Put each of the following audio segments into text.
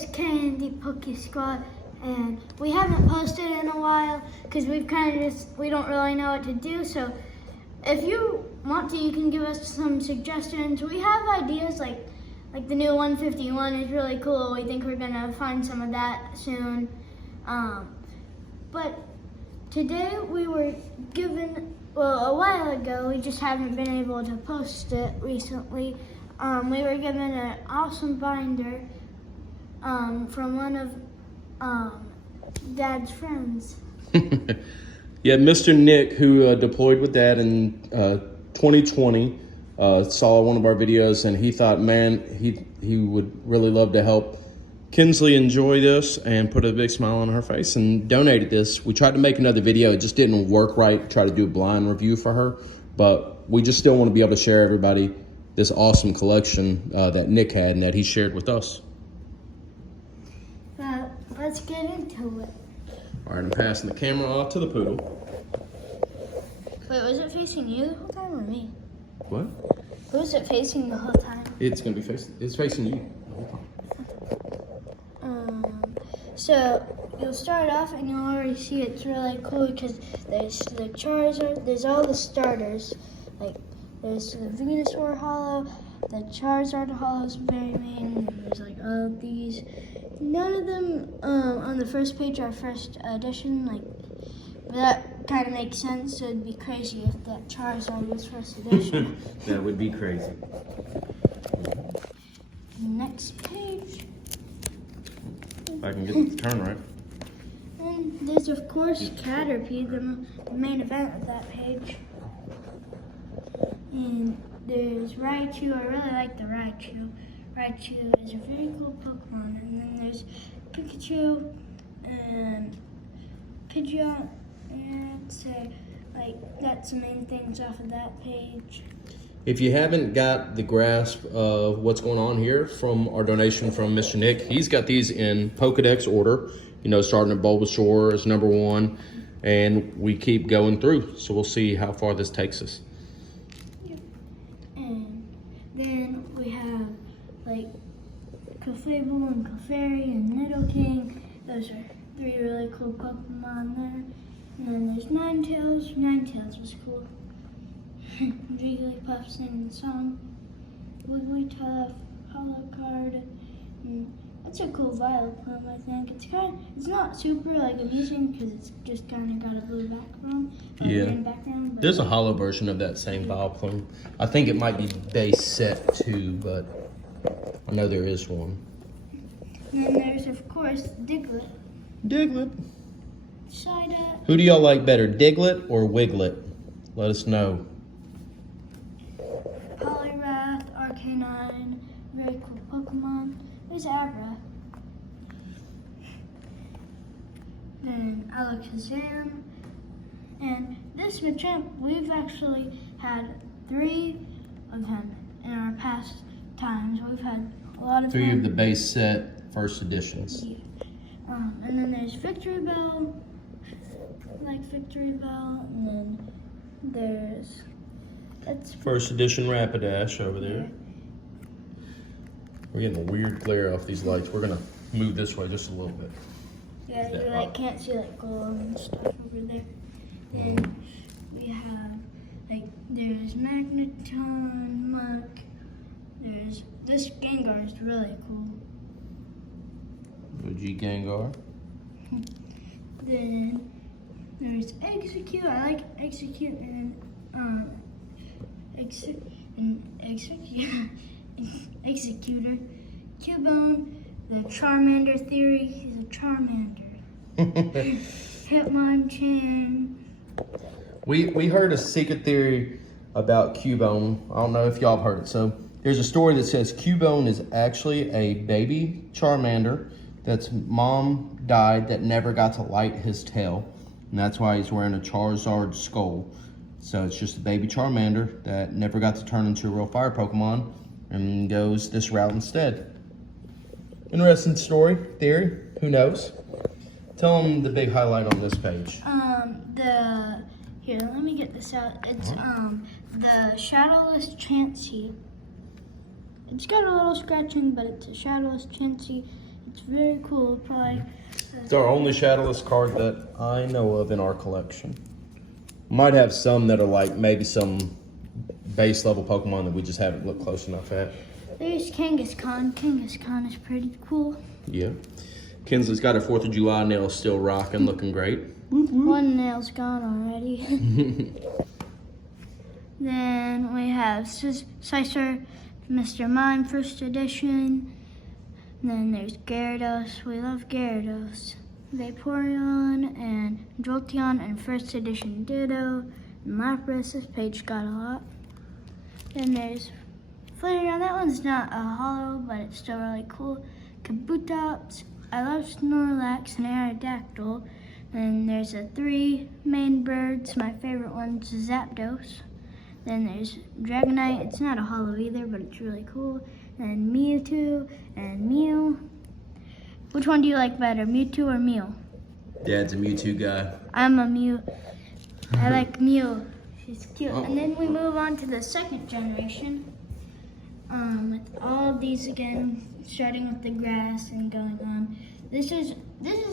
is Candy Pokey Squad, and we haven't posted in a while because we don't really know what to do. So if you want to, you can give us some suggestions. We have ideas like the new 151 is really cool. We think we're gonna find some of that soon. But today we were given, a while ago, we just haven't been able to post it recently. We were given an awesome binder from one of Dad's friends. Yeah, Mr. Nick, who deployed with Dad in 2020, saw one of our videos and he thought, man, he would really love to help Kinsley enjoy this and put a big smile on her face and donated this. We tried to make another video. It just didn't work right, try to do a blind review for her, but we just still want to be able to share everybody this awesome collection that Nick had and that he shared with us. Let's get into it. All right, I'm passing the camera off to the poodle. Wait, was it facing you the whole time or me? What? Who was it facing the whole time? It's facing you the whole time. So you'll start off and you'll already see it's really cool because there's the Charizard, there's all the starters. Like there's the Venusaur Hollow, the Charizard Hollow is very main, and there's like all of these. None of them on the first page are first edition, like that kind of makes sense. It'd be crazy if that Charizard was first edition. That would be crazy. Next page. If I can get the turn right. And there's of course Caterpie, the main event of that page. And there's Raichu. I really like the Raichu. Raichu is a very cool Pokemon. And then there's Pikachu and Pidgeot. And say, that's the main things off of that page. If you haven't got the grasp of what's going on here from our donation from Mr. Nick, he's got these in Pokedex order, starting at Bulbasaur as number 1, and we keep going through, so we'll see how far this takes us. Yep. And then we have Clefable and Clefairy and Nidoking. Those are 3 really cool Pokemon there. And then there's Ninetales. Ninetales was cool. Jigglypuff singing the song. Wigglytuff, Hollow Card. And that's a cool Vileplume, I think. It's not super amusing because it's just kind of got a blue background. Green background. There's a hollow version of that same Vileplume. I think it might be base set 2, but I know there is one. And then there's of course Diglett. Diglett. Psyduck. Who do y'all like better, Diglett or Wiglet? Let us know. Poliwrath, Arcanine, very cool Pokemon. There's Abra. Then Alakazam. And this Machamp, we've actually had 3 of him in our past times. We've had a lot of 3 of the base set first editions. Yeah. And then there's Victory Bell. Victory Bell. And then that's First edition Rapidash over there. We're getting a weird glare off these lights. We're gonna move this way just a little bit. Yeah, you can't see gold and stuff over there. And we have there's Magneton, Muck. There's this Gengar is really cool. OG Gengar. Then there's Execute. I like Execute and Executor. Cubone, the Charmander theory. He's a Charmander. Hitmonchan. We heard a secret theory about Cubone. I don't know if y'all have heard it. So there's a story that says Cubone is actually a baby Charmander that's mom died that never got to light his tail. And that's why he's wearing a Charizard skull. So it's just a baby Charmander that never got to turn into a real fire Pokemon and goes this route instead. Interesting story, theory, who knows? Tell them the big highlight on this page. Here, let me get this out. It's the Shadowless Chansey. It's got a little scratching, but it's a Shadowless Chansey. It's very cool. Probably. It's our only shadowless card that I know of in our collection. Might have some that are like maybe some base level Pokemon that we just haven't looked close enough at. There's Kangaskhan. Kangaskhan is pretty cool. Yeah. Kinsley's got her 4th of July nails still rocking, looking great. One nail's gone already. Then we have Scyther, Mr. Mime, 1st edition. Then there's Gyarados. We love Gyarados. Vaporeon and Jolteon and 1st edition Ditto. And Lapras. This page got a lot. Then there's Flareon. That one's not a holo, but it's still really cool. Kabutops. I love Snorlax and Aerodactyl. Then there's 3 main birds. My favorite one's Zapdos. Then there's Dragonite. It's not a holo either, but it's really cool. And Mewtwo and Mew. Which one do you like better, Mewtwo or Mew? Dad's a Mewtwo guy. I'm a Mew. I like Mew. She's cute. And then we move on to the 2nd generation. With all of these again, starting with the grass and going on. This is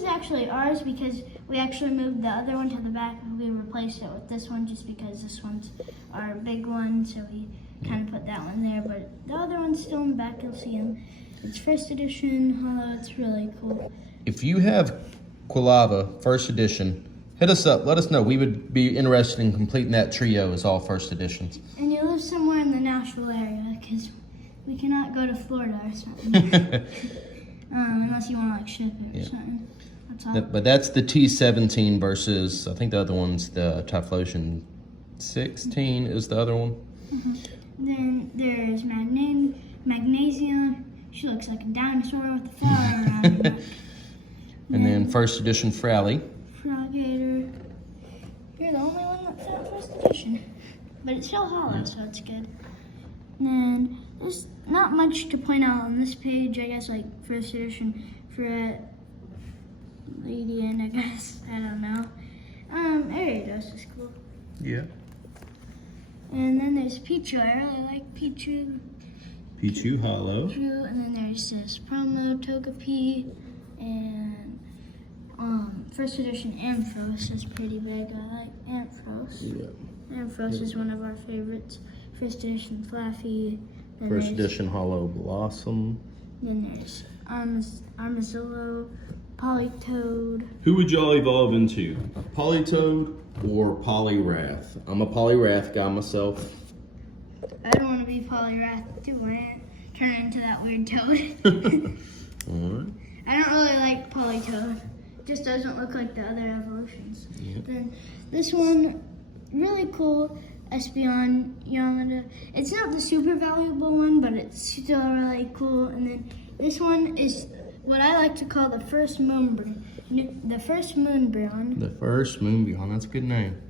actually ours because we actually moved the other one to the back and we replaced it with this one just because this one's our big one, so we kind of put that one there. But the other one's still in the back. You'll see him. It's 1st edition holo. It's really cool. If you have Quilava 1st edition, hit us up. Let us know. We would be interested in completing that trio as all 1st editions. And you live somewhere in the Nashville area because we cannot go to Florida or something. Unless you want to like ship it or something. That's all. But that's the T17 versus, I think the other one's the Typhlosion 16 is the other one. Then there's Magnesium. She looks like a dinosaur with a flower around her neck. And then 1st edition Frally. Froggator. You're the only one that's not 1st edition. But it's still hollow, so it's good. And then there's not much to point out on this page. I guess like 1st edition Fret, Ladian, I guess. I don't know. Ariados is cool. Yeah. And then there's Pichu. I really like Pichu. Pichu Hollow. Pichu. And then there's this promo Togepi. And 1st edition Ampharos is pretty big. I like Ampharos. Yeah. Ampharos is one of our favorites. 1st edition Flaffy. Then 1st edition Hollow Blossom. Then there's Armadillo, Politoed. Who would y'all evolve into? Politoed or Poliwrath? I'm a Poliwrath guy myself. I don't want to be Poliwrath too. I turn it into that weird toad. Alright. I don't really like Politoed. Just doesn't look like the other evolutions. Yeah. Then this one, really cool. Espeon Yamada. It's not the super valuable one, but it's still really cool. And then this one is what I like to call the first Moonbreon. The first Moonbreon. The first Moonbreon, that's a good name.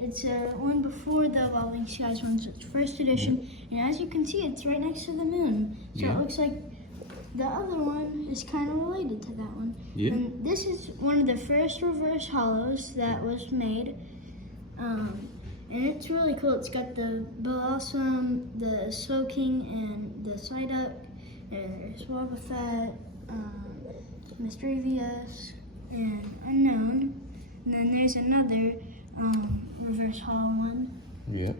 It's one before the Evolving Skies one, so it's 1st edition. And as you can see, it's right next to the moon. So Yeah. it looks like the other one is kind of related to that one. Yeah. And this is one of the first reverse hollows that was made. And it's really cool. It's got the Blossom, the Smoking, and the Psyduck. And there's Wobbuffet, Mischievous, and Unknown. And then there's another reverse hollow one. Yeah.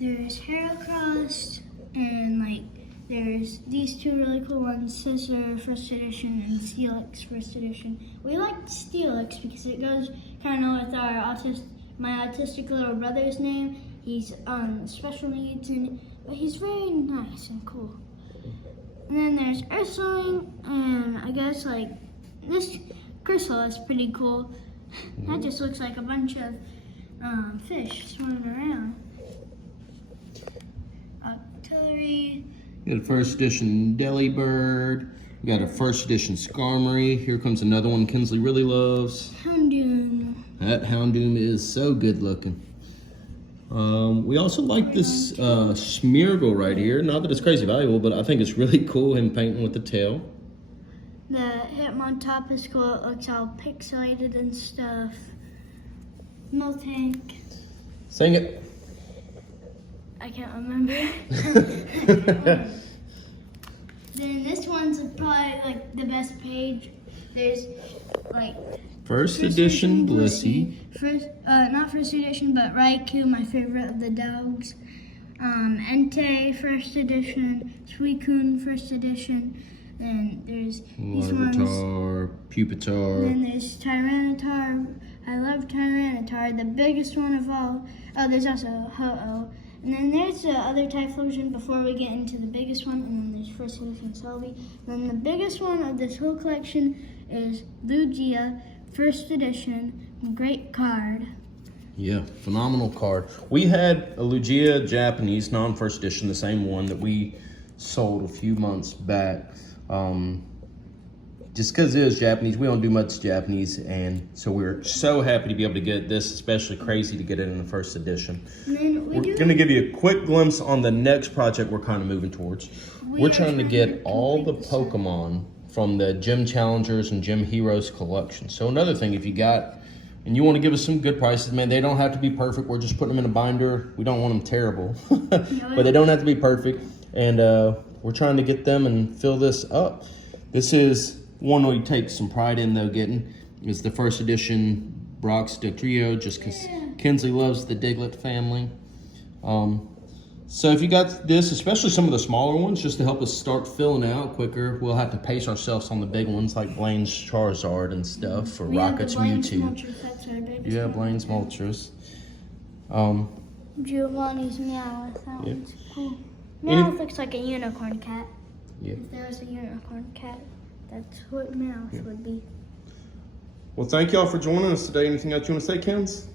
There's Heracross, and like there's these 2 really cool ones, Scissor 1st edition and Steelix 1st edition. We like Steelix because it goes kind of with my autistic little brother's name. He's special needs, but he's very nice and cool. And then there's Ursaring, and I guess like this Crystal is pretty cool. That just looks like a bunch of fish swimming around. Octillery. We got a 1st edition Delibird. We got a 1st edition Skarmory. Here comes another one Kinsley really loves. Houndoom. That Houndoom is so good looking. We also like this Smeargle right here. Not that it's crazy valuable, but I think it's really cool him painting with the tail. The Hitmontop is cool. It looks all pixelated and stuff. Miltank. Sing it. I can't remember. Then this one's probably like the best page. There's like First edition Blissey. First, not first edition, but Raikou, my favorite of the dogs. Entei, first edition. Suicune, first edition. Then there's these ones. Larvitar, Pupitar. Then there's Tyranitar. I love Tyranitar, the biggest one of all. Oh, there's also Ho-Oh. And then there's the other Typhlosion before we get into the biggest one. And then there's first edition Celebi. Then the biggest one of this whole collection is Lugia, first edition. Great card. Yeah, phenomenal card. We had a Lugia Japanese non-first edition, the same one that we sold a few months back. Just because it is Japanese, we don't do much Japanese, and so we're so happy to be able to get this, especially crazy to get it in the first edition. And then We're going to give you a quick glimpse on the next project we're kind of moving towards. We're trying to get all the Pokemon from the Gym Challengers and Gym Heroes collection. So another thing, if you got, and you want to give us some good prices, man, they don't have to be perfect. We're just putting them in a binder. We don't want them terrible, but they don't have to be perfect. And we're trying to get them and fill this up. This is one we take some pride in, though, getting is the first edition Brock's Trio, just because Kinsley loves the Diglett family. So if you got this, especially some of the smaller ones, just to help us start filling out quicker, we'll have to pace ourselves on the big ones like Blaine's Charizard and stuff, or Rocket's Mewtwo. Yeah, Blaine's Moltres. Giovanni's Meowth. That Yep. one's cool. Meowth looks like a unicorn cat. Yeah. If there was a unicorn cat, that's what Meowth would be. Well, thank y'all for joining us today. Anything else you want to say, Kens?